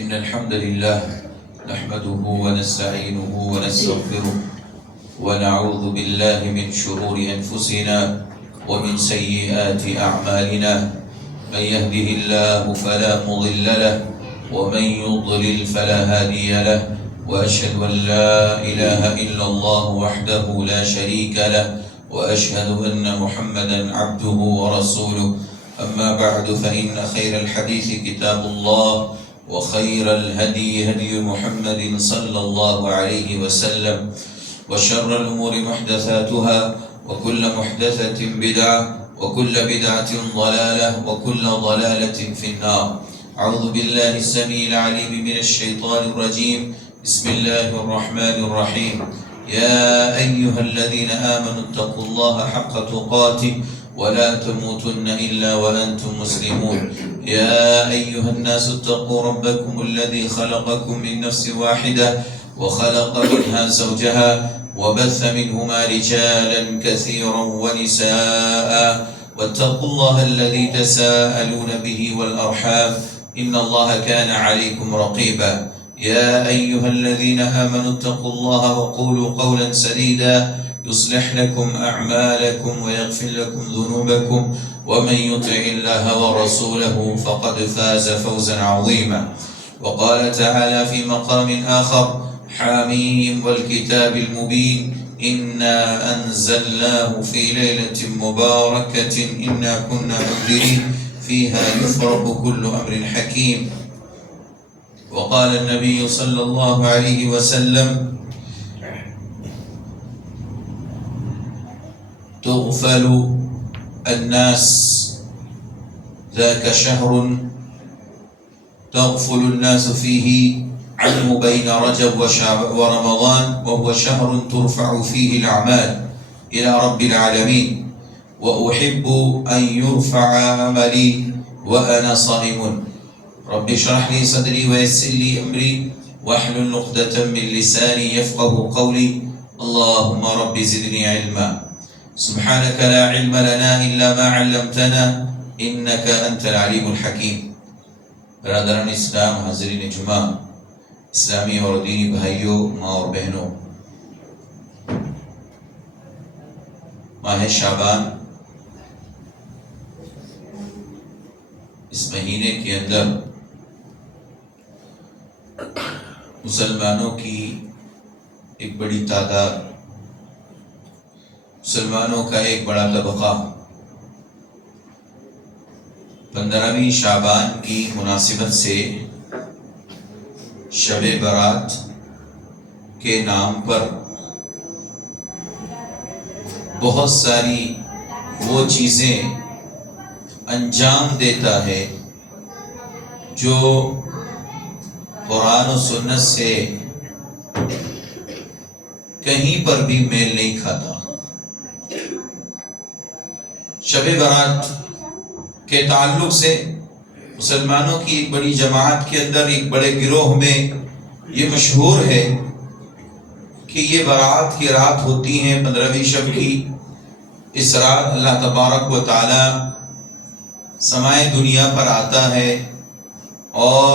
إن الحمد لله نحمده ونستعينه ونستغفره ونعوذ بالله من شرور أنفسنا ومن سيئات أعمالنا. من يهده الله فلا مضل له ومن يضلل فلا هادي له، وأشهد أن لا إله إلا الله وحده لا شريك له، وأشهد أن محمدا عبده ورسوله. أما بعد فإن خير الحديث كتاب الله، وخير الهدي هدي محمد صلى الله عليه وسلم، وشر الأمور محدثاتها، وكل محدثة بدعة، وكل بدعة ضلالة، وكل ضلالة في النار. أعوذ بالله السميع العليم من الشيطان الرجيم. بسم الله الرحمن الرحيم. يا أيها الذين آمنوا اتقوا الله حق تقاته ولا تموتن إلا وأنتم مسلمون. يا أيها الناس اتقوا ربكم الذي خلقكم من نفس واحدة وخلق منها زوجها وبث منهما رجالا كثيرا ونساء، واتقوا الله الذي تساءلون به والأرحام إن الله كان عليكم رقيبا. يا أيها الذين آمنوا اتقوا الله وقولوا قولا سديدا يصلح لكم أعمالكم ويغفر لكم ذنوبكم، ومن يطع الله ورسوله فقد فاز فوزا عظيما. وقال تعالى في مقام آخر: حاميم والكتاب المبين إنا أنزلناه في ليلة مباركة إنا كنا منذرين فيها يفرق كل أمر حكيم. وقال النبي صلى الله عليه وسلم: تغفل الناس ذاك شهر تغفل الناس فيه عنه بين رجب ورمضان، وهو شهر ترفع فيه الأعمال إلى رب العالمين، وأحب أن يرفع عملي وأنا صائم. رب اشرح لي صدري ويسر لي أمري واحلل عقدة من لساني يفقه قولي. اللهم رب زدني علما. سبحانك لا علم لنا إلا ما علمتنا إنك أنت العليم الحكيم. برادران اسلام، حاضرین جمعہ، اسلامی اور دینی بھائیوں، ماں اور بہنوں، ماہ شعبان اس مہینے کے اندر مسلمانوں کی ایک بڑی تعداد، مسلمانوں کا ایک بڑا طبقہ 15ویں شعبان کی مناسبت سے شب برات کے نام پر بہت ساری وہ چیزیں انجام دیتا ہے جو قرآن و سنت سے کہیں پر بھی میل نہیں کھاتا. شب برات کے تعلق سے مسلمانوں کی ایک بڑی جماعت کے اندر، ایک بڑے گروہ میں یہ مشہور ہے کہ یہ برات کی رات ہوتی ہیں 15ویں شب کی. اس رات اللہ تبارک و تعالی سمائے دنیا پر آتا ہے اور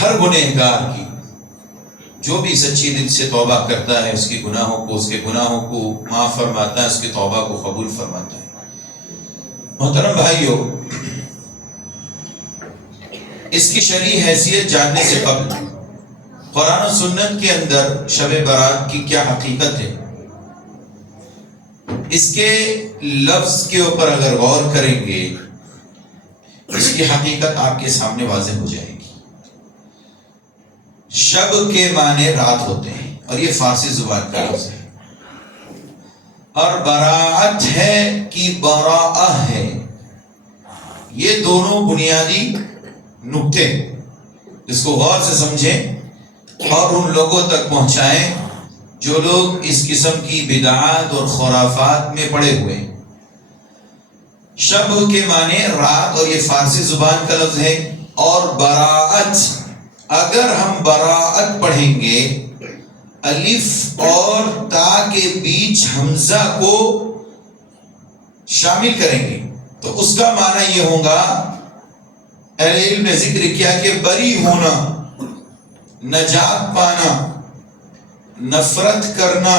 ہر گنہگار کی، جو بھی سچی دل سے توبہ کرتا ہے، اس کے گناہوں کو معاف فرماتا ہے، اس کی توبہ کو قبول فرماتا ہے. محترم بھائیو، اس کی شرعی حیثیت جاننے سے قبل قرآن و سنت کے اندر شب برات کی کیا حقیقت ہے، اس کے لفظ کے اوپر اگر غور کریں گے، اس کی حقیقت آپ کے سامنے واضح ہو جائے گی. شب کے معنی رات ہوتے ہیں، اور یہ فارسی زبان کا لفظ ہے، اور براعت ہے کہ براءہ ہے. یہ دونوں بنیادی نکتے اس کو غور سے سمجھیں اور ان لوگوں تک پہنچائیں جو لوگ اس قسم کی بدعات اور خرافات میں پڑے ہوئے ہیں. شب کے معنی رات، اور یہ فارسی زبان کا لفظ ہے. اور براعت، اگر ہم براعت پڑھیں گے، الف اور تا کے بیچ حمزہ کو شامل کریں گے تو اس کا معنی یہ ہوگا اہل علم نے ذکر کیا کہ بری ہونا، نجات پانا، نفرت کرنا،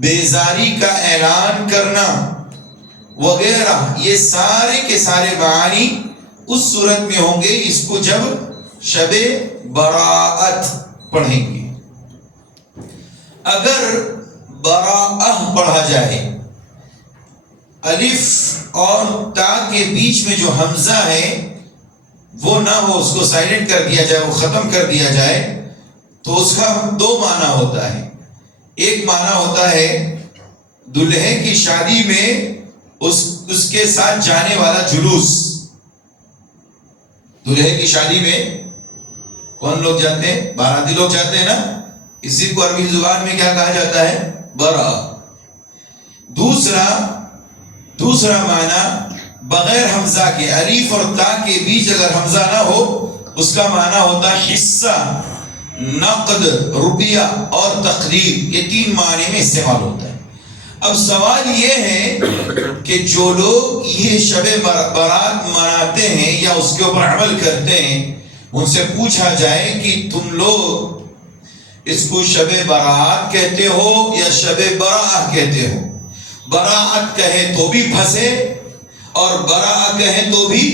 بیزاری کا اعلان کرنا وغیرہ، یہ سارے کے سارے معانی اس صورت میں ہوں گے اس کو جب شب براءت پڑھیں گے۔ اگر براءہ پڑھا جائے، الف اور تا کے بیچ میں جو حمزہ ہے وہ نہ ہو، اس کو سائلنٹ کر دیا جائے، وہ ختم کر دیا جائے، تو اس کا دو معنی ہوتا ہے۔ ایک معنی ہوتا ہے دلہے کی شادی میں اس کے ساتھ جانے والا جلوس۔ دلہے کی شادی میں کون لوگ جاتے ہیں؟ باراتی لوگ جاتے ہیں نا، اسی کو عربی زبان میں کیا کہا جاتا ہے؟ برا۔ دوسرا معنی بغیر حمزہ کے، الف اور تا کے بیچ اگر حمزہ نہ ہو، اس کا معنی ہوتا ہے حصہ، نقد، روپیہ اور تقریب۔ یہ تین معنی میں استعمال ہوتا ہے۔ اب سوال یہ ہے کہ جو لوگ یہ شب برات مناتے ہیں یا اس کے اوپر عمل کرتے ہیں، ان سے پوچھا جائے کہ تم لوگ اس کو شب برات کہتے ہو یا شب براء کہتے ہو؟ براءت کہے تو بھی پھنسے اور براء کہے تو بھی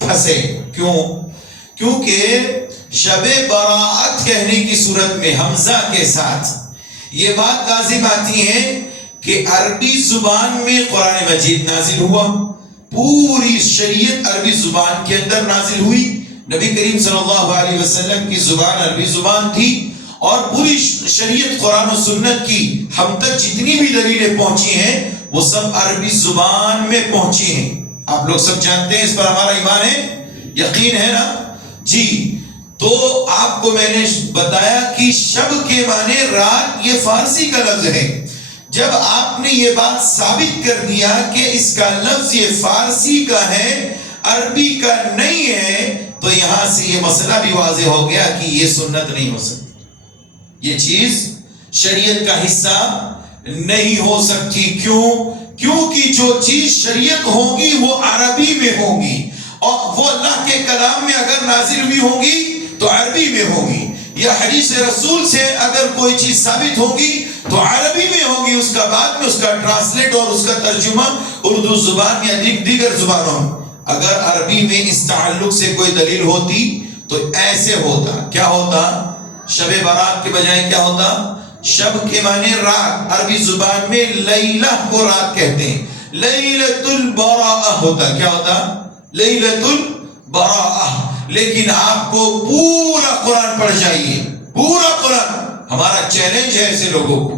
پھنسے۔ کیوں؟ کیونکہ شب براءت کہنے کی صورت میں حمزہ کے ساتھ یہ بات لازم آتی ہے کہ عربی زبان میں قرآن مجید نازل ہوا، پوری شریعت عربی زبان کے اندر نازل ہوئی، نبی کریم صلی اللہ علیہ وسلم کی زبان عربی زبان تھی، اور پوری شریعت قرآن و سنت کی ہم تک جتنی بھی دلیلیں پہنچی ہیں وہ سب عربی زبان میں پہنچی ہیں۔ آپ لوگ سب جانتے ہیں، اس پر ہمارا ایمان ہے، یقین ہے نا جی؟ تو آپ کو میں نے بتایا کہ شب کے معنی رات، یہ فارسی کا لفظ ہے۔ جب آپ نے یہ بات ثابت کر دیا کہ اس کا لفظ یہ فارسی کا ہے، عربی کا نہیں ہے، تو یہاں سے یہ مسئلہ بھی واضح ہو گیا کہ یہ سنت نہیں ہو سکتی، یہ چیز شریعت کا حصہ نہیں ہو سکتی۔ کیوں؟ کیونکہ جو چیز شریعت ہوگی وہ عربی میں ہوگی، اور وہ اللہ کے کلام میں اگر نازل ہوئی ہوگی تو عربی میں ہوگی، یا حدیث رسول سے اگر کوئی چیز ثابت ہوگی تو عربی میں ہوگی، اس کا بعد میں اس کا ٹرانسلیٹ اور اس کا ترجمہ اردو زبان یا دیگر زبانوں میں۔ اگر عربی میں اس تعلق سے کوئی دلیل ہوتی تو ایسے ہوتا، کیا ہوتا؟ شب برات کے بجائے کیا ہوتا؟ شب کے معنی رات، عربی زبان میں لیلہ کو رات کہتے ہیں، لیلۃ البراءہ ہوتا۔ کیا ہوتا؟ لیلۃ البراءہ۔ لیکن آپ کو پورا قرآن پڑھ جائیے، پورا قرآن، ہمارا چیلنج ہے ایسے لوگوں کو،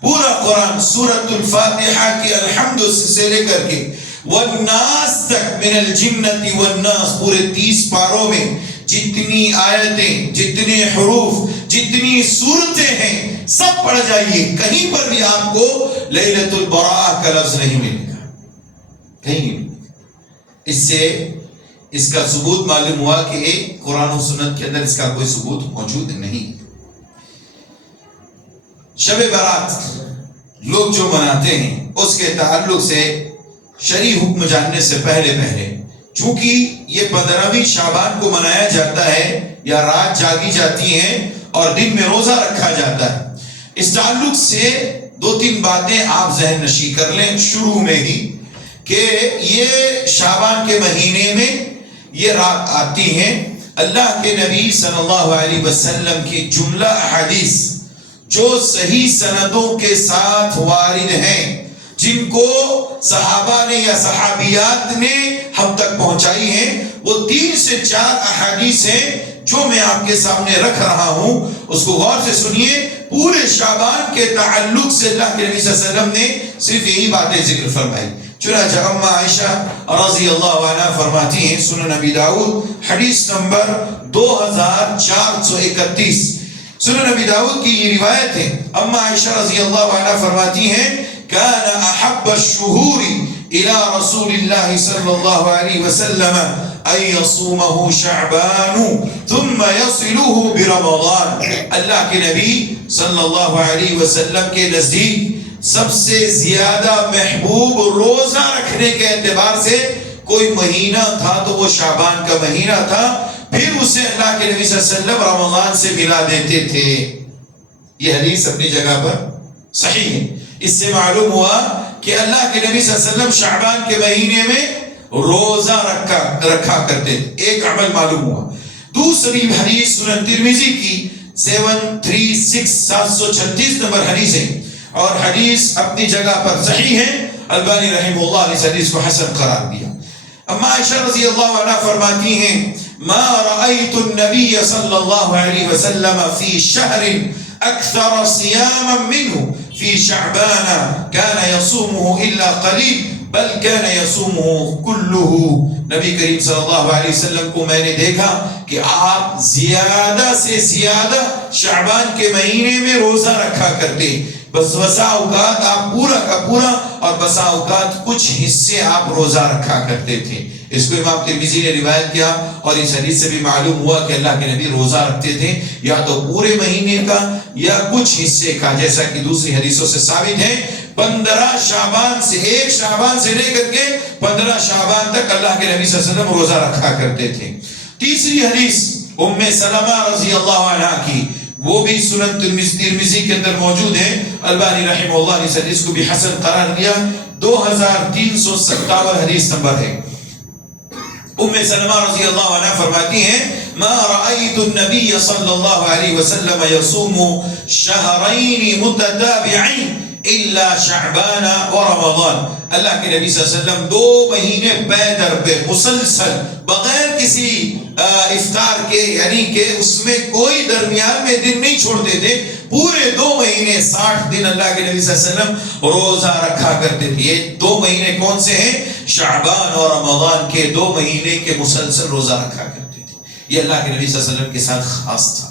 پورا قرآن سورۃ الفاتحہ کی الحمد سے لے کر کے والناس تک، من الجنۃ والناس، پورے 30 پاروں میں جتنی آیتیں، جتنے حروف، جتنی صورتیں ہیں سب پڑھ جائیے، کہیں پر بھی آپ کو لیلۃ البراء کا لفظ نہیں ملے گا، کہیں نہیں۔ اس سے اس کا ثبوت معلوم ہوا کہ قرآن و سنت کے اندر اس کا کوئی ثبوت موجود نہیں۔ شب برات لوگ جو مناتے ہیں اس کے تعلق سے شرعی حکم جاننے سے پہلے چونکہ یہ 15ویں شعبان کو منایا جاتا ہے، یا رات جاگی جاتی ہیں اور دن میں روزہ رکھا جاتا ہے، اس تعلق سے 2-3 باتیں آپ ذہن نشی کر لیں شروع میں ہی، کہ یہ شعبان کے مہینے میں یہ رات آتی ہیں۔ اللہ کے نبی صلی اللہ علیہ وسلم کی جملہ احادیث جو صحیح سندوں کے ساتھ وارد ہیں، جن کو صحابہ نے یا صحابیات نے ہم تک پہنچائی ہیں، وہ 3 سے 4 احادیث ہیں جو میں آپ کے سامنے رکھ رہا ہوں، اس کو غور سے سنیے۔ پورے شعبان کے تعلق سے اللہ کے نبی صلی اللہ علیہ وسلم نے صرف یہی باتیں ذکر فرمائی۔ چنانچہ ام عائشہ رضی اللہ عنہ فرماتی ہیں، سنن ابی داؤد حدیث نمبر 2431، سنن ابی داؤد کی یہ روایت ہے، ام عائشہ رضی اللہ عنہ فرماتی ہیں، كان احب الشهور الى رسول الله صلى الله عليه وسلم ان يصومه شعبان ثم يصله برمضان۔ اللہ کے نبی صلی اللہ علیہ وسلم کے نزدیک سب سے زیادہ محبوب روزہ رکھنے کے اعتبار سے کوئی مہینہ تھا تو وہ شعبان کا مہینہ تھا، پھر اسے اللہ کے نبی صلی اللہ علیہ وسلم رمضان سے ملا دیتے تھے۔ یہ حدیث اپنی جگہ پر صحیح ہے۔ اس سے معلوم ہوا کہ اللہ کے نبی صلی اللہ علیہ وسلم شعبان کے مہینے میں روزہ رکھا کرتے تھے، ایک عمل معلوم ہوا۔ دوسری حدیث سنن ترمذی کی 736 نمبر حدیث ہے، اور حدیث اپنی جگہ پر صحیح ہے۔ البانی رحمہ اللہ نے اس حدیث کو حسن قرار دیا۔ اما عائشہ رضی اللہ عنہ فرماتی ہیں ما رأيت النبي صلى الله عليه وسلم في شهر أكثر صياما منه في شعبان كان يصومه إلا قليل بل كان يصومه كله۔ نبی کریم صلی اللہ علیہ وسلم کو میں نے دیکھا کہ آپ زیادہ سے زیادہ شعبان کے مہینے میں روزہ رکھا کرتے، بس بسا اوقات آپ پورا کا پورا اور بسا اوقات کچھ حصے آپ روزہ رکھا کرتے تھے۔ اس کو امام ترمذی نے روایت کیا، اور اس حدیث سے بھی معلوم ہوا کہ اللہ کے نبی روزہ رکھتے تھے یا تو پورے مہینے کا یا کچھ حصے کا، جیسا کہ دوسری حدیثوں سے ثابت ہے۔ 15 شعبان سے، 1 شعبان سے لے کر کے 15 شعبان تک اللہ کے نبی صلی اللہ علیہ وسلم روزہ رکھا کرتے تھے۔ تیسری حدیث ام سلمہ رضی اللہ عنہ کی، وہ بھی سنن ترمذی کے اندر موجود ہے۔ البانی رحمہ اللہ نے اس حدیث کو بھی حسن قرار دیا، 2357 حدیث نمبر ہے۔ ام سلمہ رضی اللہ عنہ فرماتی ہیں ما رأيت النبي صلی اللہ علیہ وسلم يصوم شهرين متتابعين الا شعبان ورمضان۔ اللہ کے نبی صلی اللہ علیہ وسلم 2 مہینے پے در پہ مسلسل بغیر کسی افطار کے، یعنی کہ اس میں کوئی درمیان میں دن نہیں چھوڑتے تھے، پورے 2 مہینے 60 دن اللہ کے نبی صلی اللہ علیہ وسلم روزہ رکھا کرتے تھے۔ یہ 2 مہینے کون سے ہیں؟ شعبان اور رمضان کے 2 مہینے کے مسلسل روزہ رکھا کرتے تھے۔ یہ اللہ کے نبی صلی اللہ علیہ وسلم کے ساتھ خاص تھا۔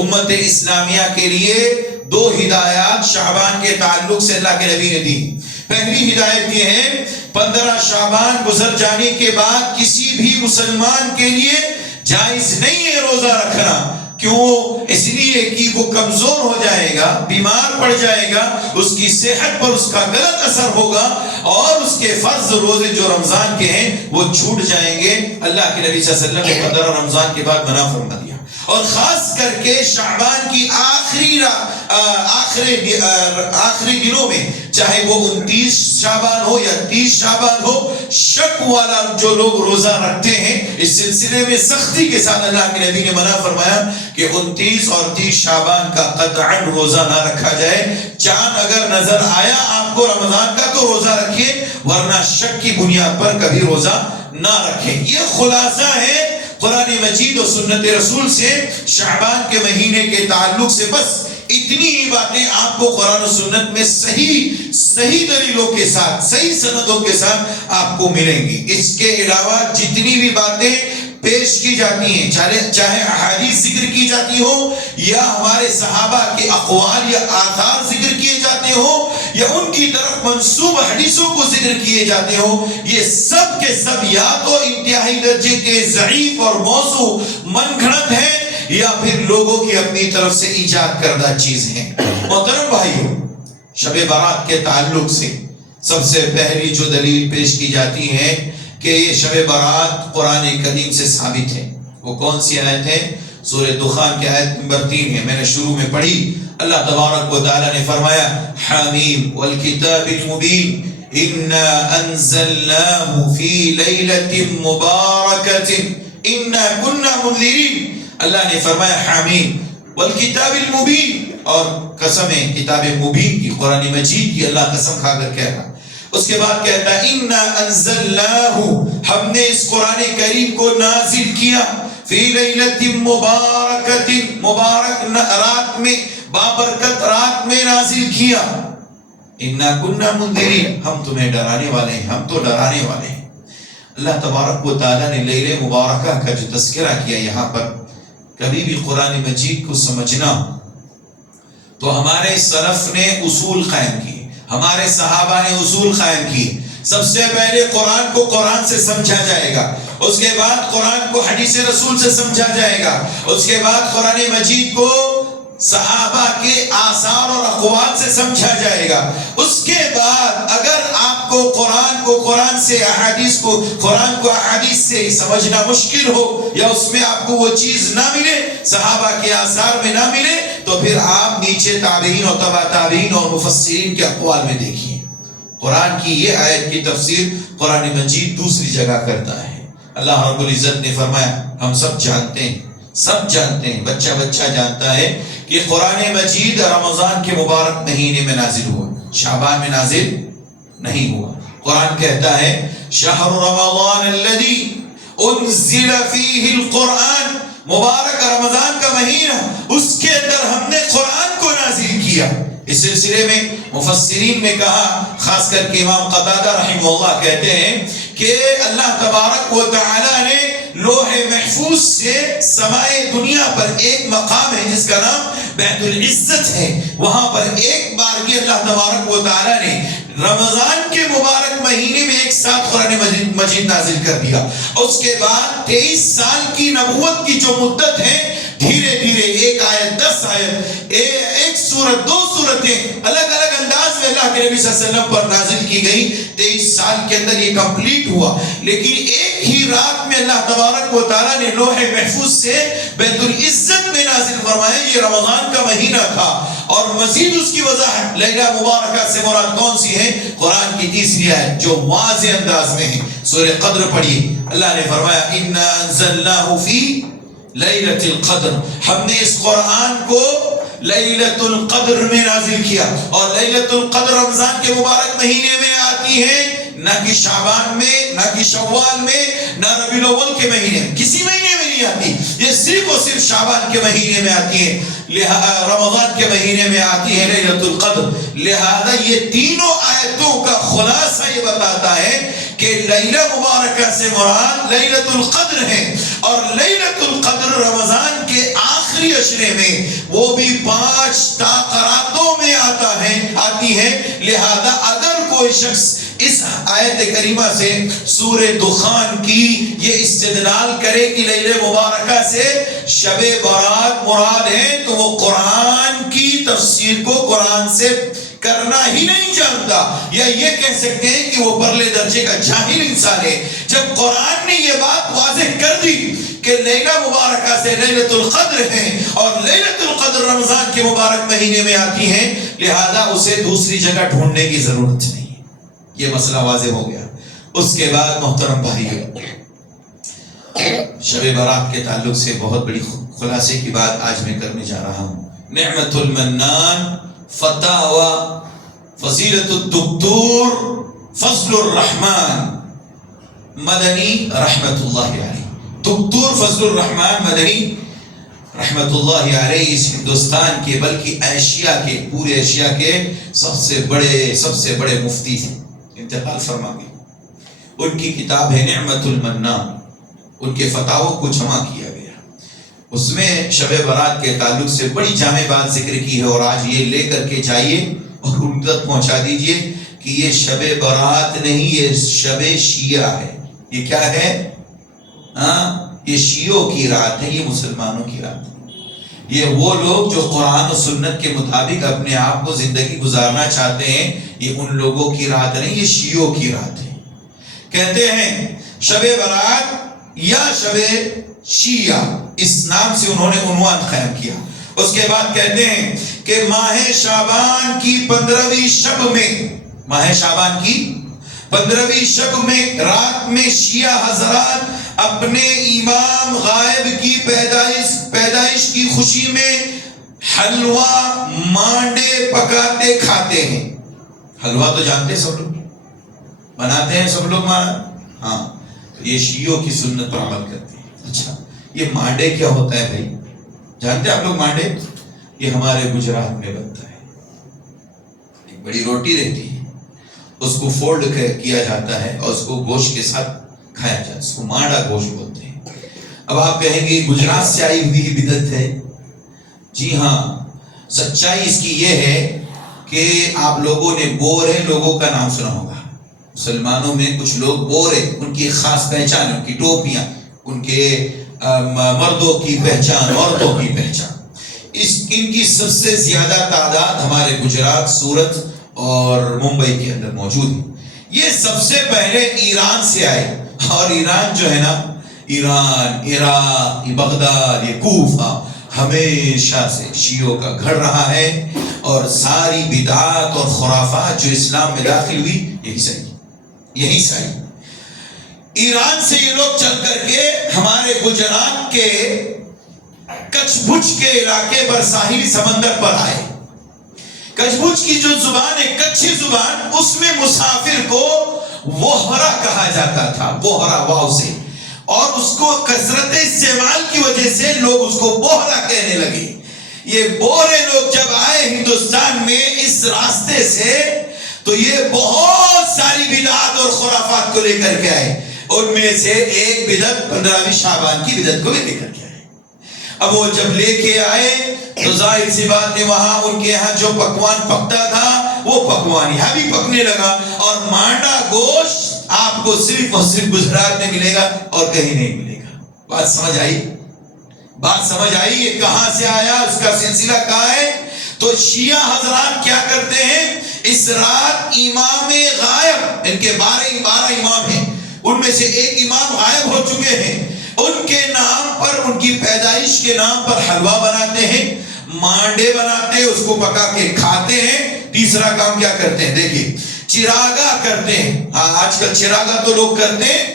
امت اسلامیہ کے لیے 2 ہدایات شعبان کے تعلق سے اللہ کے نبی نے دی۔ پہلی ہدایت یہ ہے 15 شعبان گزر جانے کے بعد کسی بھی مسلمان کے لیے جائز نہیں ہے روزہ رکھنا۔ کیوں؟ اس لیے کہ وہ کمزور ہو جائے گا، بیمار پڑ جائے گا، اس کی صحت پر اس کا غلط اثر ہوگا، اور اس کے فرض روزے جو رمضان کے ہیں وہ چھوٹ جائیں گے۔ اللہ کے نبی صلی اللہ علیہ وسلم نے 15 رمضان کے بعد منع فرما دیا، اور خاص کر کے شعبان کی آخری دنوں میں، چاہے وہ 29 شعبان ہو یا 30 شعبان ہو، شک والا جو لوگ روزہ رکھتے ہیں، اس سلسلے میں سختی کے ساتھ اللہ کے نبی نے منع فرمایا کہ 29 اور 30 شعبان کا قطعاً روزہ نہ رکھا جائے۔ چاند اگر نظر آیا آپ کو رمضان کا تو روزہ رکھیے، ورنہ شک کی بنیاد پر کبھی روزہ نہ رکھیں۔ یہ خلاصہ ہے قرآن مجید و سنت رسول سے شعبان کے مہینے کے تعلق سے۔ بس اتنی ہی باتیں آپ کو قرآن و سنت میں صحیح دلیلوں کے ساتھ، صحیح سندوں کے ساتھ آپ کو ملیں گی۔ اس کے علاوہ جتنی بھی باتیں پیش کی جاتی ہیں، چاہے احادیث ذکر کی جاتی ہو، یا ہمارے صحابہ کے اقوال یا آثار ذکر کیے جاتے ہو، یا ان کی طرف منسوب حدیثوں کو ذکر کیے جاتے ہو، یہ سب کے سب یا تو انتہائی درجے کے ضعیف اور موضوع من گھڑت ہیں، یا پھر لوگوں کی اپنی طرف سے ایجاد کردہ چیز ہیں۔ محترم بھائیوں، شب برات کے تعلق سے سب سے پہلی جو دلیل پیش کی جاتی ہے کہ یہ شب برات قرآن کریم سے ثابت ہے، وہ کون سی آیت ہے؟ سورہ دخان کی آیت نمبر 3 ہے، میں نے شروع میں پڑھی۔ اللہ تبارک و تعالی نے فرمایا حامیم والکتاب المبین انا انزلناه فی لیلۃ مبارکۃ انا کنا منذرین۔ اللہ نے فرمایا حامیم والکتاب المبین، اور قسم ہے کتاب مبین کی، قرآن مجید کی اللہ قسم کھا کر کہہ رہا۔ اس کے بعد کہتا ہے انا انزلناہ، ہم نے اس قرآن کریم کو نازل کیا، فی لیلۃ مبارکۃ، مبارک رات میں، بابرکت رات میں نازل کیا۔ انا کنا منذرین، ہم تمہیں ڈرانے والے ہیں، ہم تو ڈرانے والے ہیں۔ اللہ تبارک و تعالیٰ نے لیلہ مبارکہ کا جو تذکرہ کیا یہاں پر، کبھی بھی قرآن مجید کو سمجھنا تو ہمارے سلف نے اصول قائم کیے، ہمارے صحابہ نے اصول قائم کیے۔ سب سے پہلے قرآن کو قرآن سے سمجھا جائے گا، اس کے بعد قرآن کو حدیث رسول سے سمجھا جائے گا، اس کے بعد قرآن مجید کو صحابہ کے آثار اور اقوال سے سمجھا جائے گا۔ اس کے بعد اگر آپ آپ کو قرآن سے احادیث کو قرآن کو احادیث سے سمجھنا مشکل ہو یا اس میں آپ کو وہ چیز نہ ملے، صحابہ کے آثار میں نہ ملے، تو پھر آپ نیچے تابعین اور تبع تابعین اور مفسرین کے اقوال میں دیکھیے۔ قرآن کی یہ آیت کی تفسیر قرآن مجید دوسری جگہ کرتا ہے۔ اللہ رب العزت نے فرمایا، ہم سب جانتے ہیں، بچہ جانتا ہے کہ قرآن مجید رمضان کے مبارک مہینے میں نازل ہوا، شعبان میں نازل نہیں ہوا۔ قرآن کہتا ہے شہر رمضان الذی انزل فیہ القرآن، مبارک رمضان کا مہینہ، اس کے اندر ہم نے قرآن کو نازل کیا۔ اس سلسلے میں مفسرین نے کہا، خاص کر کے امام قتادہ رحمہ اللہ کہتے ہیں کہ اللہ تبارک و تعالی نے لوح محفوظ سے سمائے دنیا پر ایک مقام ہے جس کا نام بیت العزت ہے، وہاں پر ایک بار کی اللہ تبارک و تعالی نے رمضان کے مبارک مہینے میں ایک ساتھ قرآن مجید نازل کر دیا۔ اس کے بعد 23 سال کی نبوت کی جو مدت ہے، دھیرے دھیرے ایک آیت، 10 آیت، ایک سورت، 2 سورتیں الگ الگ انداز میں اللہ کے نبی صلی اللہ علیہ وسلم پر نازل کی گئی۔ 23 سال کے اندر یہ کمپلیٹ ہوا، لیکن ایک ہی رات میں اللہ تبارک و تعالیٰ نے لوح محفوظ سے بیت العزت میں نازل فرمایا۔ یہ رمضان کا مہینہ تھا، اور مزید اس کی وضاحت لیلہ مبارکہ سے مراد کون سی ہے؟ قرآن کی تیسری آیت جو واضح انداز میں ہے، سورہ قدر پڑھیے۔ اللہ نے فرمایا اِنَّا أَنزَلْنَاهُ فِي لیلۃ القدر، ہم نے اس قرآن کو لیلۃ القدر میں نازل کیا، اور لیلۃ القدر رمضان کے مبارک مہینے میں آتی ہے، نہ کہ شعبان میں، نہ کہ شوال میں، نہ ربیع الاول کے مہینے میں، کسی مہینے میں نہیں آتی، یہ صرف اور صرف شعبان کے مہینے میں آتی ہے، رمضان کے مہینے میں آتی ہے لیلۃ القدر۔ لہذا یہ تینوں آیتوں کا خلاصہ یہ بتاتا ہے کہ لیلہ مبارکہ سے مراد لیلۃ القدر ہے، اور لیلۃ القدر رمضان کے آخری عشرے میں، وہ بھی 5 تاقراتوں میں آتی ہے۔ لہذا اگر کوئی شخص اس آیت کریمہ سے سورہ دخان کی یہ استدلال کرے کہ لیلہ مبارکہ سے شب برات مراد ہے، تو وہ قرآن کی تفسیر کو قرآن سے کرنا ہی نہیں جانتا، یا یہ کہہ سکتے ہیں کہ وہ پرلے درجے کا جاہل انسان ہے۔ جب قرآن نے یہ بات واضح کر دی کہ لیلہ مبارکہ سے لیلۃ القدر ہے، اور لیلۃ القدر رمضان کے مبارک مہینے میں آتی ہے، لہذا اسے دوسری جگہ ڈھونڈنے کی ضرورت نہیں، یہ مسئلہ واضح ہو گیا۔ اس کے بعد محترم بھائیو، شب برات کے تعلق سے بہت بڑی خلاصے کی بات آج میں کرنے جا رہا ہوں۔ نعمت المنان، فتاوی فضیلت الدکتور فضل الرحمن مدنی رحمت اللہ علیہ، دکتور فضل الرحمن مدنی رحمت اللہ علیہ اس ہندوستان کے بلکہ ایشیا کے، پورے ایشیا کے سب سے بڑے مفتی تھے، انتقال فرما گئے۔ ان کی کتاب ہے نعمت المنان، ان کے فتاووں کو جمع کیا گیا، اس میں شب برات کے تعلق سے بڑی جامع بات ذکر کی ہے، اور آج یہ لے کر کے جائیے اور ان تک پہنچا دیجئے کہ یہ شب برات نہیں، یہ شب شیعہ ہے۔ یہ کیا ہے؟ یہ شیعوں کی رات ہے، یہ مسلمانوں کی رات ہے۔ یہ وہ لوگ جو قرآن و سنت کے مطابق اپنے آپ کو زندگی گزارنا چاہتے ہیں، یہ ان لوگوں کی رات نہیں، یہ شیعوں کی رات ہے۔ کہتے ہیں شب برات یا شب شیعہ، اس نام سے انہوں نے عنوان قائم کیا۔ اس کے بعد کہتے ہیں کہ ماہ شعبان کی 15ویں شب میں، ماہ شعبان کی 15ویں شب میں رات میں شیعہ حضرات اپنے امام غائب کی پیدائش کی خوشی میں حلوہ مانڈے پکاتے کھاتے ہیں۔ حلوہ تو جانتے ہیں سب لوگ، بناتے ہیں سب لوگ ہاں، یہ شیعوں کی سنت پر عمل کرتے ہیں۔ اچھا، یہ مانڈے کیا ہوتا ہے بھائی؟ جانتے ہیں آپ لوگ مانڈے؟ یہ ہمارے گجرات میں بنتا ہے، ایک بڑی روٹی رہتی ہے، اس کو فولڈ کیا جاتا ہے اور اس کو گوشت کے ساتھ کھایا جاتا ہے، اس کو مانڈا گوشت بولتے ہیں۔ اب آپ کہیں گے گجرات سے آئی ہوئی بدعت ہے، جی ہاں، سچائی اس کی یہ ہے کہ آپ لوگوں نے بورے لوگوں کا نام سنا ہوگا، مسلمانوں میں کچھ لوگ بورے، ان کی خاص پہچان، ان کی ٹوپیاں، ان کے مردوں کی پہچان، عورتوں کی پہچان، ان کی سب سے زیادہ تعداد ہمارے گجرات، سورت اور ممبئی کے اندر موجود ہے۔ یہ سب سے پہلے ایران سے آئے، اور ایران جو ہے نا، ایران، عراق، یہ بغداد، یہ کوفہ ہمیشہ سے شیعوں کا گھر رہا ہے، اور ساری بدعات اور خرافات جو اسلام میں داخل ہوئی یہی سے آئی۔ ایران سے یہ لوگ چل کر کے ہمارے گجرات کے کچھ بچ کے علاقے پر ساحلی سمندر پر آئے۔ کچھ بچ کی جو زبان ہے، کچھی زبان، اس میں مسافر کو وہرا کہا جاتا تھا، وہرا واو سے، اور اس کو کثرت استعمال کی وجہ سے لوگ اس کو بوہرا کہنے لگے۔ یہ بوہرے لوگ جب آئے ہندوستان میں اس راستے سے، تو یہ بہت ساری بدعات اور خرافات کو لے کر کے آئے۔ ان میں سے ایک بدعت 15ویں شعبان کی بدعت کو بھی لے کر کے آئے۔ اب وہ جب لے کے آئے تو ظاہر سی بات ہے وہاں ان کے یہاں جو پکوان پکتا تھا وہ پکوان یہاں بھی پکنے لگا، اور مانڈا گوشت آپ کو صرف اور صرف گجرات میں ملے گا اور کہیں نہیں ملے گا۔ بات سمجھ آئی؟ بات سمجھ آئی؟ یہ کہاں سے آیا، اس کا سلسلہ کہاں ہے؟ تو شیعہ حضرات کیا کرتے ہیں، اس رات امام غائب، ان کے 12 امام ہیں، ان میں سے ایک امام غائب ہو چکے ہیں، ان کے نام پر، ان کی پیدائش کے نام پر حلوہ بناتے ہیں، مانڈے بناتے ہیں، اس کو پکا کے کھاتے ہیں۔ تیسرا کام کیا کرتے ہیں، دیکھیے، چراغا کرتے ہیں۔ ہاں آج کل چراغا تو لوگ کرتے ہیں،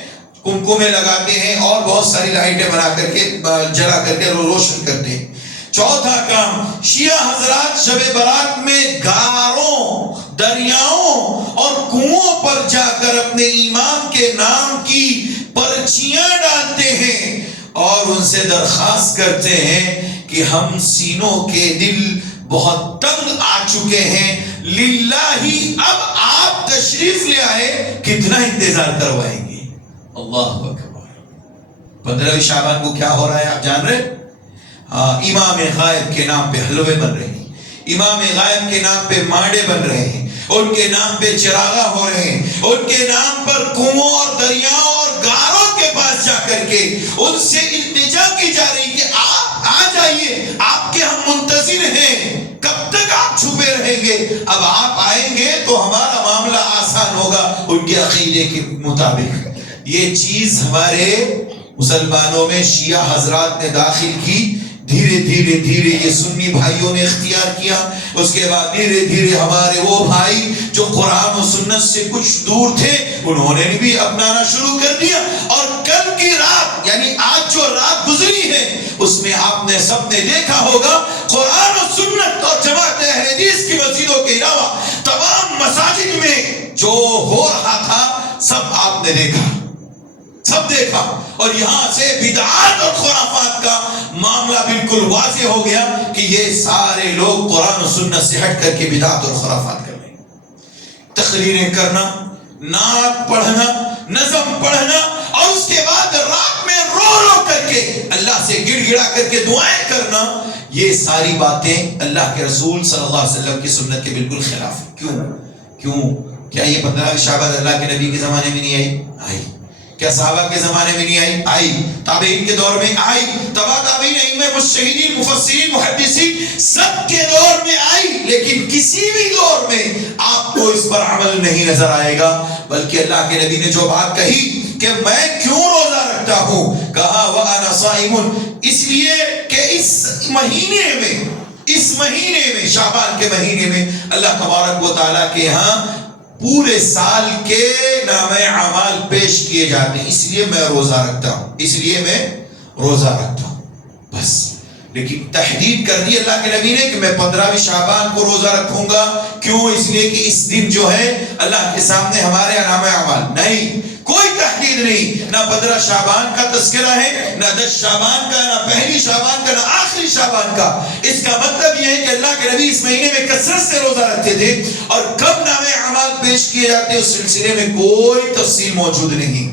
کمکمے لگاتے ہیں اور بہت ساری لائٹیں بنا کر کے جلا کر کے روشن کرتے ہیں۔ چوتھا کام، شیعہ حضرات شب برات میں گاروں، دریاؤں اور کنووں پر جا کر اپنے امام کے نام کی پرچیاں ڈالتے ہیں اور ان سے درخواست کرتے ہیں کہ ہم سینوں کے دل بہت تنگ آ چکے ہیں، للہ اب آپ تشریف لے آئے، کتنا انتظار کروائیں گے؟ اللہ اکبر۔ 15ویں شعبان کو کیا ہو رہا ہے آپ جان رہے؟ امام غائب کے نام پہ حلوے بن رہے ہیں، امام غائب کے نام پہ مانڈے بن رہے ہیں، ان کے نام پہ چراغا ہو رہے ہیں، ان کے نام پر کنووں اور دریاؤں اور گاروں کے پاس جا کر کے ان سے التجا کی جا رہی کہ آپ آ جائیے، آپ کے ہم منتظر ہیں، کب تک آپ چھپے رہیں گے؟ اب آپ آئیں گے تو ہمارا معاملہ آسان ہوگا ان کے عقیدے کے مطابق۔ یہ چیز ہمارے مسلمانوں میں شیعہ حضرات نے داخل کی، دھیرے دھیرے دھیرے یہ سنی بھائیوں نے اختیار کیا، اس کے بعد دھیرے دھیرے ہمارے وہ بھائی جو قرآن و سنت سے کچھ دور تھے انہوں نے بھی اپنانا شروع کر دیا، اور کل کی رات یعنی آج جو رات گزری ہے اس میں آپ نے سب نے دیکھا ہوگا قرآن و سنت اور جماعت اہل حدیث کی مسجدوں کے علاوہ تمام مساجد میں جو ہو رہا تھا سب آپ نے دیکھا، سب دیکھا، اور یہاں سے بدعات اور خرافات کا معاملہ بالکل واضح ہو گیا کہ یہ سارے لوگ قرآن و سنت سے ہٹ کر کے بدعات اور خرافات کر رہے ہیں۔ تقریریں کرنا، نعت پڑھنا، نظم پڑھنا، اور اس کے بعد رات میں رو رو کر کے اللہ سے گڑ گڑا کر کے دعائیں کرنا، یہ ساری باتیں اللہ کے رسول صلی اللہ علیہ وسلم کی سنت کے بالکل خلاف ہے۔ کیوں؟ کیا یہ 15 شعبان اللہ کے نبی کے زمانے میں نہیں آئی؟ کیا صحابہ کے زمانے میں نہیں آئی؟ تابعین کے دور میں آئی، تبع تابعین، ائمہ مجتہدین، مفسرین، محدثین، سب کے دور میں آئی، لیکن کسی بھی دور میں آپ کو اس پر عمل نہیں نظر آئے گا۔ بلکہ اللہ کے نبی نے جو بات کہی کہ میں کیوں روزہ رکھتا ہوں، کہا وَأَنَا صَائِمٌ، اس لیے کہ اس مہینے میں شعبان کے مہینے میں اللہ تبارک و تعالیٰ کے ہاں پورے سال کے نامہ اعمال پیش کیے جاتے ہیں، اس لیے میں روزہ رکھتا ہوں، اس لیے میں روزہ رکھتا ہوں، بس۔ لیکن تحدید کر دی اللہ کے نبی نے کہ میں 15ویں شعبان کو روزہ رکھوں گا، کیوں؟ اس لیے کہ اس دن جو ہے اللہ کے سامنے ہمارے نامہ اعمال، نہیں، کوئی تحدید نہیں، نہ 15 شعبان کا تذکرہ ہے، نہ 10 شعبان کا، نہ پہلی شعبان کا، نہ آخری شعبان کا۔ اس کا مطلب یہ ہے کہ اللہ کے نبی اس مہینے میں کثرت سے روزہ رکھتے تھے، اور کب نامہ اعمال پیش کیے جاتے اس سلسلے میں کوئی تفصیل موجود نہیں۔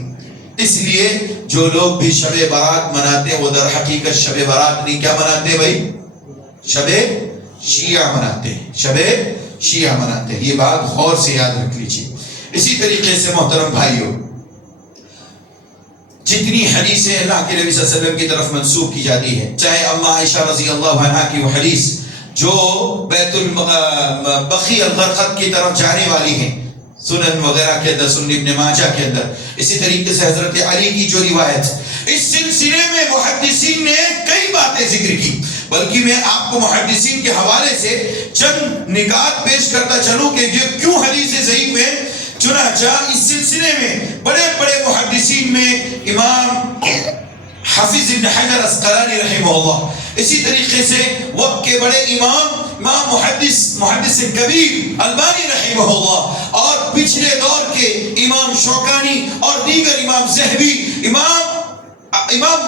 اس لیے جو لوگ بھی شب برات مناتے ہیں وہ در حقیقت شب برات نہیں، کیا مناتے بھائی؟ شب شیعہ مناتے ہیں، شب شیعہ مناتے ہیں، یہ بات غور سے یاد رکھ لیجیے۔ اسی طریقے سے محترم بھائیوں، جتنی حدیثیں اللہ کے نبی صلی اللہ علیہ وسلم کی طرف منسوب کی جاتی ہے، چاہے اللہ عائشہ رضی اللہ عنہا کی وہ حدیث جو بیت البقیع الغرقد کی طرف جانے والی ہیں، سنن وغیرہ کے اندر، سنن ابن ماجہ کے اندر. اسی طریقے سے حضرت علی کی جو روایت، اس سلسلے میں محدثین نے کئی باتیں ذکر کی، بلکہ میں آپ کو محدثین کے حوالے سے چند نکات پیش کرتا چلوں کہ یہ کیوں حدیث ضعیف ہے. چنانچہ اس سلسلے میں بڑے بڑے محدثین میں امام حافظ ابن حجر اسقلانی رحمہ اللہ، اسی طریقے سے وقت کے بڑے امام محدث کبیر البانی رحمہ اللہ، اور پچھلے دور کے امام شوکانی اور دیگر امام ذہبی، امام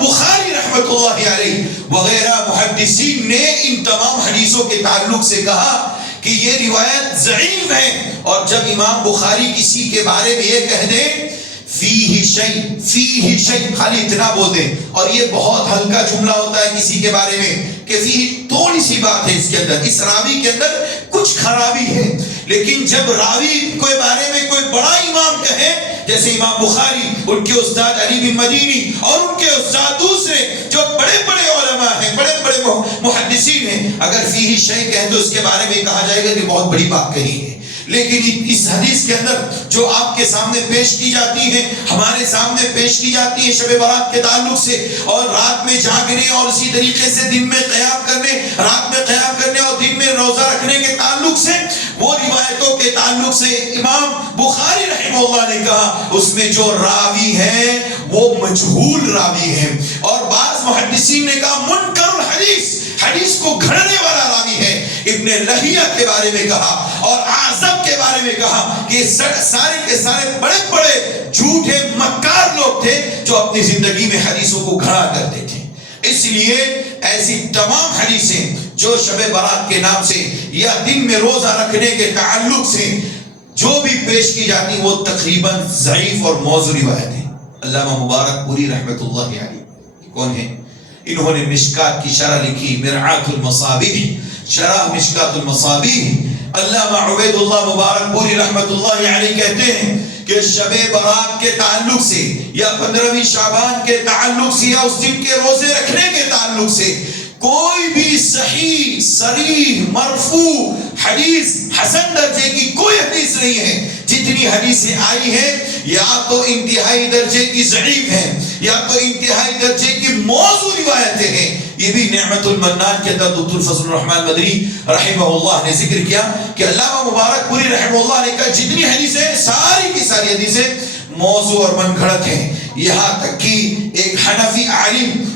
بخاری رحمت اللہ علیہ وغیرہ محدثین نے ان تمام حدیثوں کے تعلق سے کہا کہ یہ روایت ضعیف ہے. اور جب امام بخاری کسی کے بارے میں یہ کہہ دیں فیہ شیء، خالی اتنا بول دیں، اور یہ بہت ہلکا جملہ ہوتا ہے کسی کے بارے میں کہ فیہ تھوڑی سی بات ہے، اس کے اندر، اس راوی کے اندر کچھ خرابی ہے. لیکن جب راوی کے بارے میں کوئی بڑا امام کہے، جیسے امام بخاری، ان کے استاد علی بن مدینی اور ان کے استاد دوسرے جو بڑے بڑے علماء ہیں، بڑے بڑے محدثین ہیں، اگر فیہ شیء کہیں تو اس کے بارے میں کہا جائے گا کہ بہت بڑی بات کہی ہے. لیکن اس حدیث کے اندر جو آپ کے سامنے پیش کی جاتی ہے، ہمارے سامنے پیش کی جاتی ہے شب برات کے تعلق سے، اور رات میں جاگنے اور اسی طریقے سے دن میں قیام کرنے، رات میں قیام کرنے اور دن میں روزہ رکھنے کے تعلق سے، وہ روایتوں کے تعلق سے امام بخاری رحمہ اللہ نے کہا اس میں جو راوی ہے وہ مجہول راوی ہے. اور بعض محدثین نے کہا منکر الحدیث، حدیث کو گھڑنے والا راوی ہے. ابن لہیہ کے بارے میں کہا اور اعظم کے بارے میں کہا کہ سارے کے سارے بڑے بڑے جھوٹے مکار لوگ تھے جو اپنی زندگی میں حدیثوں کو گھڑا کرتے تھے. اس لیے ایسی تمام حدیثیں جو شب برات کے نام سے یا دن میں روزہ رکھنے کے تعلق سے جو بھی پیش کی جاتی وہ تقریباً ضعیف اور موضوع روایت ہیں. علامہ مبارک پوری رحمت اللہ علیہ کون ہیں؟ انہوں نے مشکات کی شرح لکھی، مرعات المصابیح، شرح مشکات المصابیح. علامہ عبید اللہ مبارک پوری رحمت اللہ علیہ کہتے ہیں کہ شب برات کے تعلق سے یا 15ویں شعبان کے تعلق سے یا اس دن کے روزے رکھنے کے تعلق سے کوئی بھی صحیح صریح مرفوع حدیث حسن درجے کی کوئی حدیث نہیں ہے. جتنی حدیثیں آئی ہیں یا تو انتہائی درجے کی ضعیف ہیں یا تو انتہائی درجے کی موضوع روایتیں ہیں. یہ بھی نعمت المنان کے اندر دکتور فضل الرحمن مدنی رحمہ اللہ نے ذکر کیا کہ علامہ مبارک پوری رحمہ اللہ نے کہا جتنی حدیثیں ساری کی ساری حدیثیں موضوع اور من گھڑت ہیں. یہاں تک کہ ایک حنفی عالم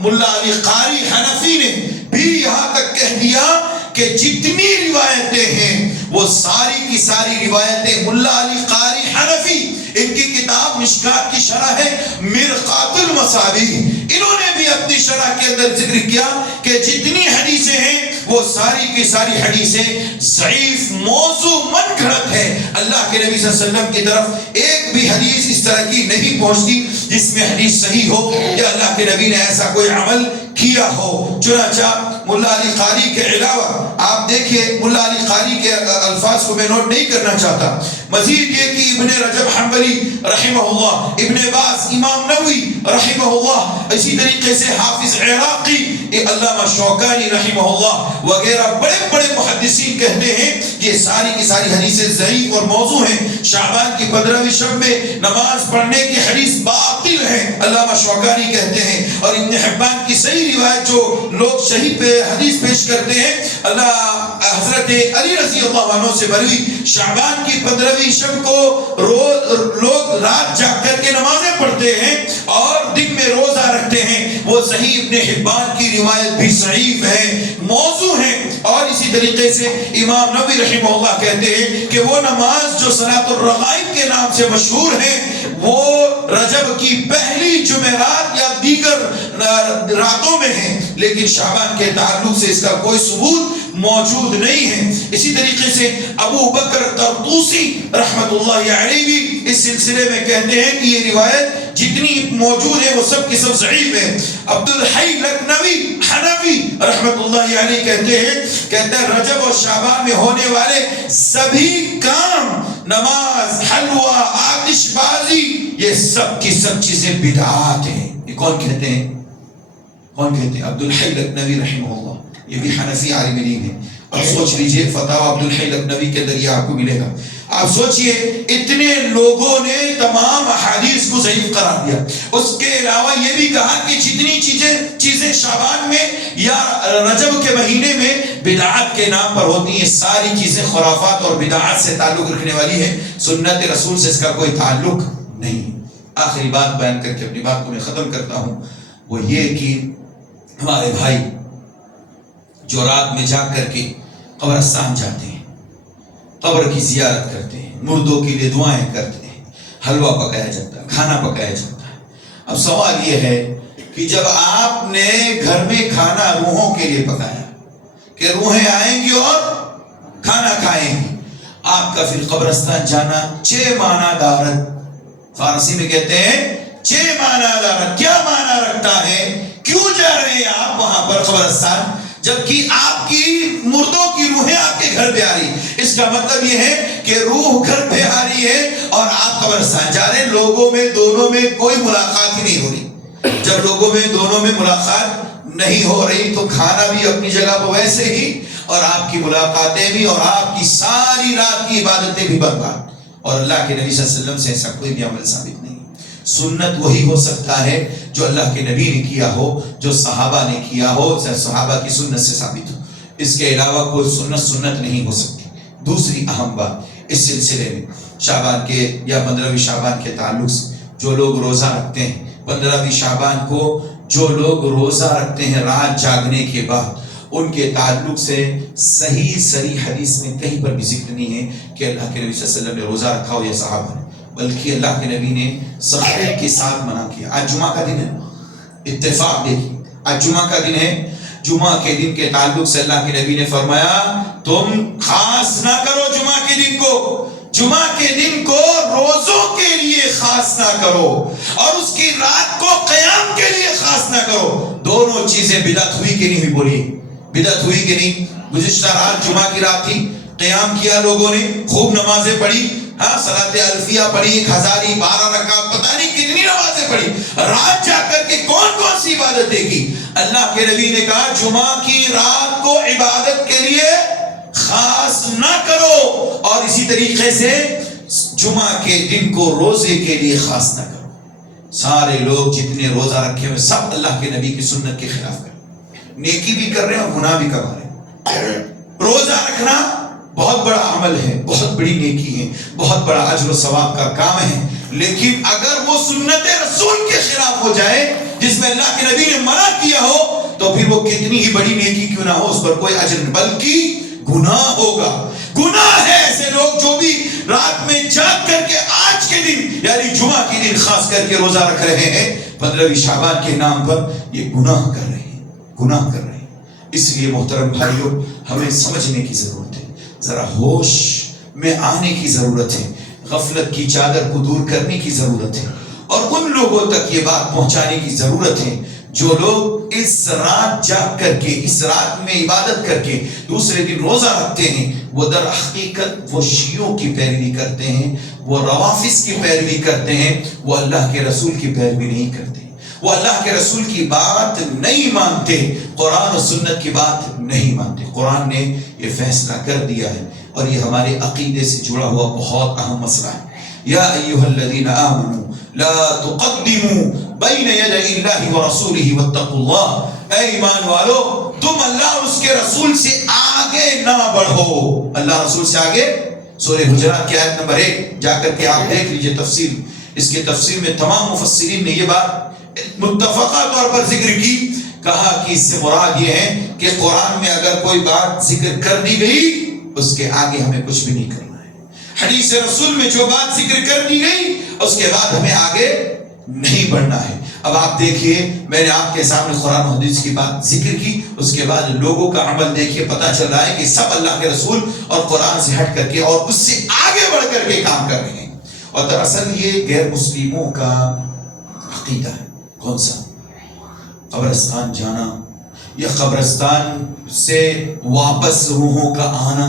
ملا علی قاری حنفی نے بھی یہاں تک کہہ دیا کہ جتنی روایتیں ہیں وہ ساری کی ساری روایتیں ملا علی قاری حنفی، ان کی کتاب مشکات کی شرح ہے مرقات المصابیح، انہوں نے بھی اپنی شرح کے اندر ذکر کیا کہ جتنی حدیثیں ہیں وہ ساری کی ساری حدیثیں ضعیف موضوع من گھڑت ہے. اللہ کے نبی صلی اللہ علیہ وسلم کی طرف ایک بھی حدیث اس طرح کی نہیں پہنچتی جس میں حدیث صحیح ہو یا اللہ کے نبی نے ایسا کوئی عمل کیا ہو. چنانچہ ملا علی قاری کے علاوہ آپ دیکھیں، ملا علی قاری کے الفاظ کو میں نوٹ نہیں کرنا چاہتا، مزید یہ کہ ابن رجب حنبلی رحمہ اللہ، ابن باز، امام نووی رحمہ اللہ، اسی طریقے سے حافظ عراقی، علامہ شوکانی رحمہ اللہ وغیرہ بڑے بڑے محدثین کہتے ہیں کہ یہ ساری کی ساری حدیثیں ضعیف اور موضوع ہیں. شعبان کی 15ویں شب میں نماز پڑھنے کی حدیث باطل ہے، علامہ شوکانی کہتے ہیں. اور ابن حبان کی صحیح روایت جو لوگ صحیح پہ حدیث پیش کرتے ہیں، اللہ حضرت علی رضی اللہ عنہ سے مروی شعبان کی 15ویں شب کو لوگ رات جاگ کر کے نمازیں پڑھتے ہیں اور دن میں روزہ رکھتے ہیں، وہ صحیح ابن حبان کی روایت بھی ضعیف ہے، موضوع ہے. اور اسی طریقے سے امام نووی رحمہ اللہ کہتے ہیں کہ وہ نماز جو صلاۃ الرغائب کے نام سے مشہور ہے وہ رجب کی پہلی جمعرات یا دیگر راتوں میں ہیں، لیکن شعبان کے تعلق سے اس کا کوئی ثبوت موجود نہیں ہے. اسی طریقے سے ابو بکر طرطوسی رحمت اللہ علیہ بھی اس سلسلے میں کہتے ہیں کہ یہ روایت جتنی موجود ہے وہ سب کی سب ضعیف ہے. عبد الحی لکھنوی حنفی رحمت اللہ علیہ کہتے ہیں رجب اور شعبان میں ہونے والے سبھی کام، نماز، حلوہ، آتش بازی، یہ سب کی سب چیزیں بدعات ہیں. یہ کون کہتے ہیں؟ کون کہتے ہیں؟ عبد الحی لکھنوی رحمہ اللہ، یہ بھی حنفی عالم دین ہے. اب سوچ لیجئے فتاوی عبد الحی لکھنوی کے اندر یہ آپ کو ملے گا. آپ سوچئے اتنے لوگوں نے تمام احادیث کو ضعیف قرار دیا. اس کے علاوہ یہ بھی کہا کہ جتنی چیزیں شعبان میں یا رجب کے مہینے میں بدعات کے نام پر ہوتی ہیں ساری چیزیں خرافات اور بدعات سے تعلق رکھنے والی ہیں، سنت رسول سے اس کا کوئی تعلق نہیں. آخری بات بیان کر کے اپنی بات کو میں ختم کرتا ہوں، وہ یہ کہ ہمارے بھائی جو رات میں جا کر کے قبرستان جاتے ہیں، قبر کی زیارت کرتے ہیں، مردوں کے لیے دعائیں کرتے ہیں، حلوہ پکایا جاتا ہے، کھانا پکایا جاتا ہے. اب سوال یہ ہے کہ جب آپ نے گھر میں کھانا روحوں کے لیے پکایا کہ روحیں آئیں گی اور کھانا کھائیں گی، آپ کا پھر قبرستان جانا چھ معنی دارت، فارسی میں کہتے ہیں چھ معنی دارت. کیا معنی رکھتا ہے؟ کیوں جا رہے ہیں آپ وہاں پر قبرستان جبکہ آپ کی مردوں کی روحیں آپ کے گھر پہ آ رہی؟ اس کا مطلب یہ ہے کہ روح گھر پہ آ رہی ہے اور آپ قبرستان جا رہے ہیں. لوگوں میں دونوں میں کوئی ملاقات ہی نہیں ہو رہی. جب لوگوں میں دونوں میں ملاقات نہیں ہو رہی تو کھانا بھی اپنی جگہ پر ویسے ہی اور آپ کی ملاقاتیں بھی اور آپ کی ساری رات کی عبادتیں بھی برباد. اور اللہ کے نبی صلی اللہ علیہ وسلم سے ایسا کوئی بھی عمل ثابت نہیں. سنت وہی ہو سکتا ہے جو اللہ کے نبی نے کیا ہو، جو صحابہ نے کیا ہو، صحابہ کی سنت سے ثابت ہو. اس کے علاوہ کوئی سنت نہیں ہو سکتی. دوسری اہم بات اس سلسلے میں شعبان کے یا 15ویں شعبان کے تعلق سے جو لوگ روزہ رکھتے ہیں، 15ویں شعبان کو جو لوگ روزہ رکھتے ہیں رات جاگنے کے بعد، ان کے تعلق سے صحیح حدیث میں کہیں پر بھی ذکر نہیں ہے کہ اللہ کے نبی صلی اللہ علیہ وسلم نے روزہ رکھا ہو یا صحابہ نے، بلکہ اللہ کے نبی نے سختی کے ساتھ منع کیا. آج جمعہ کا دن ہے، اتفاق دیکھیے آج جمعہ کا دن ہے. جمعہ کے دن کے تعلق سے اللہ کے نبی نے فرمایا تم خاص نہ کرو جمعہ کے دن کو، جمعہ کے دن کو روزوں کے لیے خاص نہ کرو اور اس کی رات کو قیام کے لیے خاص نہ کرو. دونوں چیزیں بدعت ہوئی کہ نہیں ہوئی؟ بولیے بدعت ہوئی کہ نہیں؟ گزشتہ رات جمعہ کی رات تھی، قیام کیا لوگوں نے، خوب نمازیں پڑھی، ہاں صلاۃ الفیہ پڑھی، 1000 12 رکعت پتہ نہیں کتنی نمازیں پڑھی. رات جا کر کے کون سی عبادتیں کی؟ اللہ کے نبی نے کہا جمعہ کی رات کو عبادت کے لیے خاص نہ کرو اور اسی طریقے سے جمعہ کے دن کو روزے کے لیے خاص نہ کرو. سارے لوگ جتنے روزہ رکھے ہوئے سب اللہ کے نبی کی سنت کے خلاف کر رہے، نیکی بھی کر رہے ہیں اور گناہ بھی کما رہے ہیں. روزہ رکھنا بہت بڑا عمل ہے، بہت بڑی نیکی ہے، بہت بڑا اجر و ثواب کا کام ہے، لیکن اگر وہ سنت رسول کے خلاف ہو جائے جس میں اللہ کے نبی نے منع کیا ہو تو پھر وہ کتنی ہی بڑی نیکی کیوں نہ ہو اس پر کوئی اجر نہیں بلکہ گناہ ہوگا. گناہ ہے ایسے لوگ جو بھی رات میں جاگ کر کے آج کے دن یعنی جمعہ کے دن خاص کر کے روزہ رکھ رہے ہیں 15ویں شعبان کے نام پر، یہ گناہ کر رہے ہیں، گناہ کر رہے ہیں. اس لیے محترم بھائیوں ہمیں سمجھنے کی ضرورت ہے، ذرا ہوش میں آنے کی ضرورت ہے، غفلت کی چادر کو دور کرنے کی ضرورت ہے اور ان لوگوں تک یہ بات پہنچانے کی ضرورت ہے جو لوگ اس رات جاگ کر کے اس رات میں عبادت کر کے دوسرے دن روزہ رکھتے ہیں وہ در حقیقت وہ شیعوں کی پیروی کرتے ہیں، وہ روافض کی پیروی کرتے ہیں، وہ اللہ کے رسول کی پیروی نہیں کرتے، وہ اللہ کے رسول کی بات نہیں مانتے، قرآن و سنت کی بات نہیں مانتے. قرآن نے یہ فیصلہ کر دیا ہے اور یہ ہمارے عقیدے سے جڑا ہوا بہت اہم مسئلہ ہے. یا ایھا الذین آمنوا لا تقدموا بین یدی اللہ ورسولہ واتقوا اللہ. اے ایمان والو تم اللہ اور اس کے رسول سے آگے نہ بڑھو. اللہ رسول سے آگے، سورہ حجرات کی آیت نمبر 1 جا کر کے آپ دیکھ لیجئے تفسیر. اس کے تفسیر میں تمام مفسرین نے یہ بات متفقہ طور پر ذکر کی، کہا کہ اس سے مراد یہ ہے کہ قرآن میں اگر کوئی بات ذکر کر دی گئی اس کے آگے ہمیں کچھ بھی نہیں کرنا ہے. حدیث رسول میں جو بات ذکر کر دی گئی اس کے بعد ہمیں آگے نہیں بڑھنا ہے. اب آپ دیکھیے میں نے آپ کے سامنے قرآن و حدیث کی بات ذکر کی، اس کے بعد لوگوں کا عمل دیکھیے پتہ چل رہا ہے کہ سب اللہ کے رسول اور قرآن سے ہٹ کر کے اور اس سے آگے بڑھ کر کے کام کر رہے ہیں. اور دراصل یہ غیر مسلموں کا عقیدہ ہے. کون سا؟ قبرستان جانا یا قبرستان سے واپس روحوں کا آنا.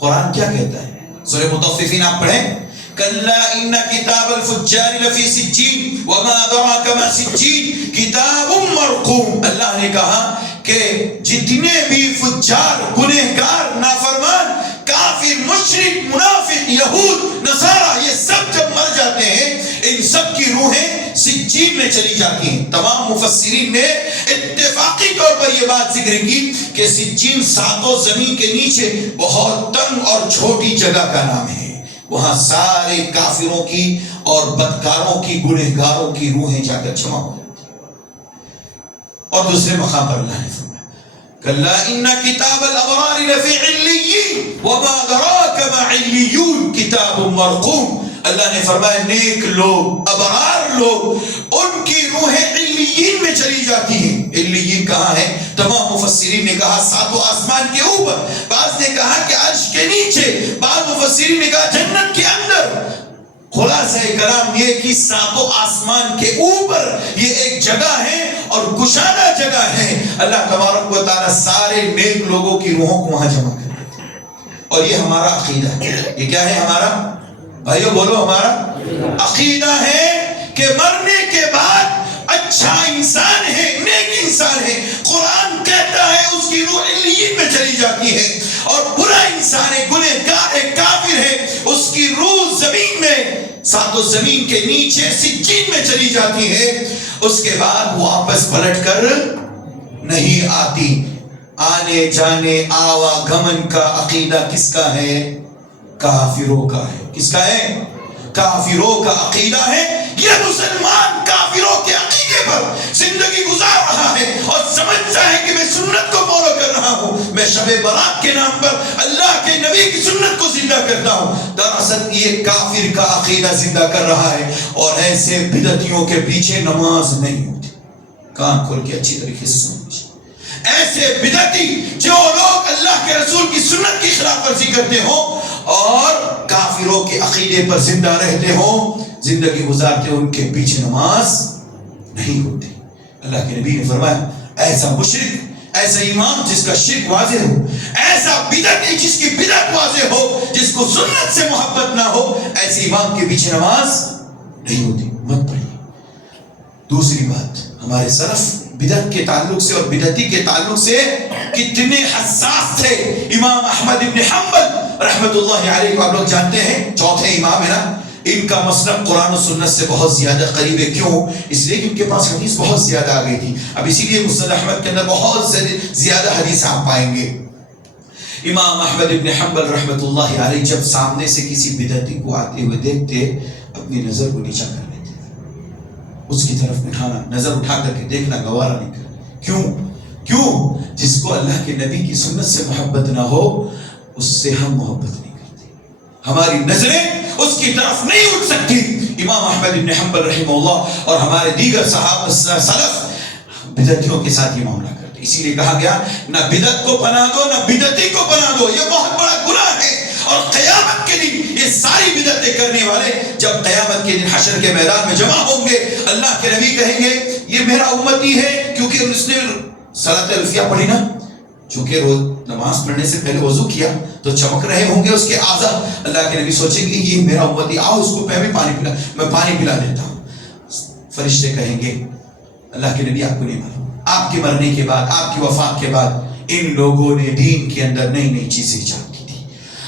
قرآن کیا کہتا ہے؟ سورہ مطففین آپ پڑھیں، کلا ان کتاب الفجار لفی سجین وما ادراک ما سجین کتاب مرقوم. اللہ نے کہا کہ جتنے بھی فجار، گنہگار، نافرمان کافر، مشرک، منافق، یہود، نصارہ، یہ سب جب مر جاتے ہیں ان سب کی روحیں سجین میں چلی جاتی ہیں۔ تمام مفسرین نے اتفاقی طور پر یہ بات ذکر کی کہ سجین ساتوں زمین کے نیچے بہت تنگ اور چھوٹی جگہ کا نام ہے، وہاں سارے کافروں کی اور بدکاروں کی، گنہگاروں کی روحیں جا کر جمع ہو جاتی ہیں۔ اور دوسرے مقام پر اللہ نے فرمایا کلا ان کتاب الابرار لفی علیین وما ادراک ما علیون کتاب مرقوم۔ اللہ نے فرمایا نیک لوگ، ابرار لوگ، ان کی روحیں علیین میں چلی جاتی ہیں۔ علیین کہاں ہے؟ تمام مفسرین نے کہا ساتوں آسمان کے اوپر، بعض نے کہا کہ عرش کے نیچے، بعض مفسرین نے کہا جنت کے اندر۔ خلاصہ کلام یہ کہ ساتوں آسمان کے اوپر یہ ایک جگہ ہے اور کشادہ جگہ ہے۔ اللہ تبارک و تعالیٰ سارے نیک لوگوں کی روحوں کو وہاں جمع کر دیتے ہیں۔ اور یہ ہمارا عقیدہ ہے۔ یہ کیا ہے ہمارا؟ بھائیو بولو، ہمارا عقیدہ ہے کہ مرنے کے بعد اچھا انسان ہے، نیک انسان ہے، قرآن کہتا ہے اس کی روح علیین میں چلی جاتی ہے، اور برا انسان ہے، گنہگار ہے، کافر ہے، اس کی روح زمین میں، ساتوں زمین کے نیچے سجین میں چلی جاتی ہے، اس کے بعد واپس پلٹ کر نہیں آتی۔ آنے جانے آوا گمن کا عقیدہ کس کا ہے؟ کافروں کا ہے۔ کس کا ہے؟ کافروں کا عقیدہ ہے۔ یہ مسلمان کافروں کے عقیدے پر زندگی گزار رہا ہے اور سمجھتا ہے کہ میں سنت کو فالو کر رہا ہوں، میں شب برات کے نام پر اللہ کے نبی کی سنت کو زندہ کرتا ہوں۔ دراصل یہ کافر کا عقیدہ زندہ کر رہا ہے، اور ایسے بدعتیوں کے پیچھے نماز نہیں ہوتی۔ کان کھول کے اچھی طریقے سے سن لیجیے۔ ایسے بدعتی جو لوگ اللہ کے رسول کی سنت کی خلاف ورزی کرتے ہوں اور کافروں کے عقیدے پر زندہ رہتے ہوں، زندگی گزارتے ہوں، ان کے پیچھے نماز نہیں ہوتی۔ اللہ کے نبی نے فرمایا ایسا مشرک، ایسا امام جس کا شرک واضح ہو، ایسا بدعتی جس کی بدعت واضح ہو، جس کو سنت سے محبت نہ ہو، ایسے امام کے پیچھے نماز نہیں ہوتی، مت پڑھیے۔ دوسری بات، ہمارے سلف بدعت کے تعلق سے اور بدعتی کے تعلق سے کتنے حساس تھے۔ امام احمد ابن حنبل رحمت اللہ علیہ کو آپ لوگ جانتے ہیں، چوتھے امام ہے نا، ان کا مسلک قرآن و سنت سے بہت زیادہ قریب ہے۔ کیوں؟ اس لیے کہ ان کے پاس حدیث بہت زیادہ آ گئی تھی۔ اب اسی لیے مسند احمد کے اندر بہت زیادہ حدیث آپ پائیں گے۔ امام احمد ابن حنبل رحمت اللہ علیہ جب سامنے سے کسی بدعتی کو آتے ہوئے دیکھتے، اپنی نظر کو نیچا کر لیتے، اس کی طرف اٹھانا، نظر اٹھا کر کے دیکھنا گوارا نہیں کرنا۔ کیوں؟ جس کو اللہ کے نبی کی سنت سے محبت نہ ہو، اس سے ہم محبت نہیں کرتے، ہماری نظریں اس کی طرف نہیں اٹھ سکتی۔ امام احمد بن حنبل رحمہ اللہ اور ہمارے دیگر صحابہ سلف بدعتیوں کے ساتھ یہ معاملہ کرتے، اسی لیے کہا گیا نہ بدعت کو پناہ دو نہ بدعتی کو پناہ دو، یہ بہت بڑا گناہ ہے۔ اور قیامت کے دن یہ ساری بدعتیں کرنے والے جب قیامت کے دن حشر کے میدان میں جمع ہوں گے، اللہ کے نبی کہیں گے یہ میرا امتی ہے، کیونکہ اس نے صلاۃ الفیہ پڑھی نا، چونکہ روز نماز پڑھنے سے پہلے وضو کیا تو چمک رہے ہوں گے اس کے اعضاء۔ اللہ کے نبی سوچیں گے یہ میرا امتی، آؤ اس کو میں پانی پلا دیتا ہوں۔ فرشتے کہیں گے اللہ کے نبی آپ کو نہیں معلوم، آپ کے مرنے کے بعد، آپ کی وفات کے بعد ان لوگوں نے دین کے اندر نئی نئی چیزیں ایجاد کی تھی۔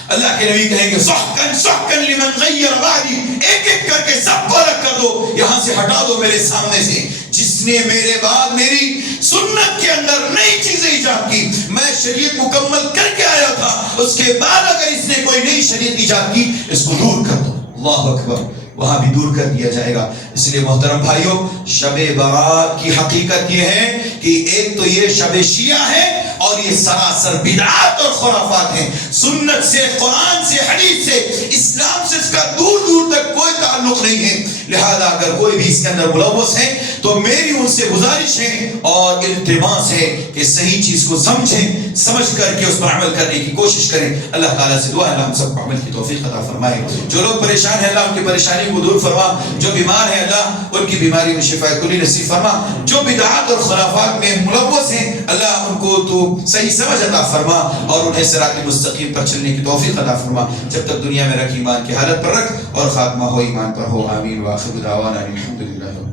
اللہ کے نبی کہیں گے سحقن سحقن لمن غیر بعدی، ایک ایک کر کے سب کو الگ کر دو، یہاں سے ہٹا دو میرے سامنے سے، جس نے میرے بعد میری سنت کے اندر نئی چیزیں ایجاد کی۔ میں شریعت مکمل کر کے آیا تھا، اس کے بعد اگر اس نے کوئی نئی شریعت ایجاد کی اس کو دور کر دو۔ اللہ اکبر، وہاں بھی دور کر دیا جائے گا۔ اس لیے محترم بھائیوں، شب برات کی حقیقت یہ ہے کہ ایک تو یہ شب شیعہ ہے اور یہ سراسر بدعات اور خرافات ہیں، سنت سے، قرآن سے، حدیث سے، اسلام سے اس کا دور دور تک کوئی تعلق نہیں ہے۔ لہذا اگر کوئی بھی اس کے اندر ملوث ہے تو میری ان سے گزارش ہے اور التماس ہے کہ صحیح چیز کو سمجھیں، سمجھ کر کے اس پر عمل کرنے کی کوشش کریں۔ اللہ تعالیٰ سے دعا ہے اللہ ہم سب کو عمل کی توفیق عطا فرمائے۔ جو لوگ پریشان ہیں اللہ ان کی پریشانی کو دور فرما، جو بیمار ہیں اللہ ان کی بیماری میں شفا کلی نصیب فرما، جو بدعات اور خرافات میں ملوث ہیں اللہ ان کو تو صحیح سمجھ عطا فرما اور انہیں صراط مستقیم پر چلنے کی توفیق عطا فرما۔ جب تک دنیا میں رکھ ایمان کی حالت پر رکھ اور خاتمہ ہو ایمان پر ہو، آمین۔ وآخر دعوانا الحمدللہ۔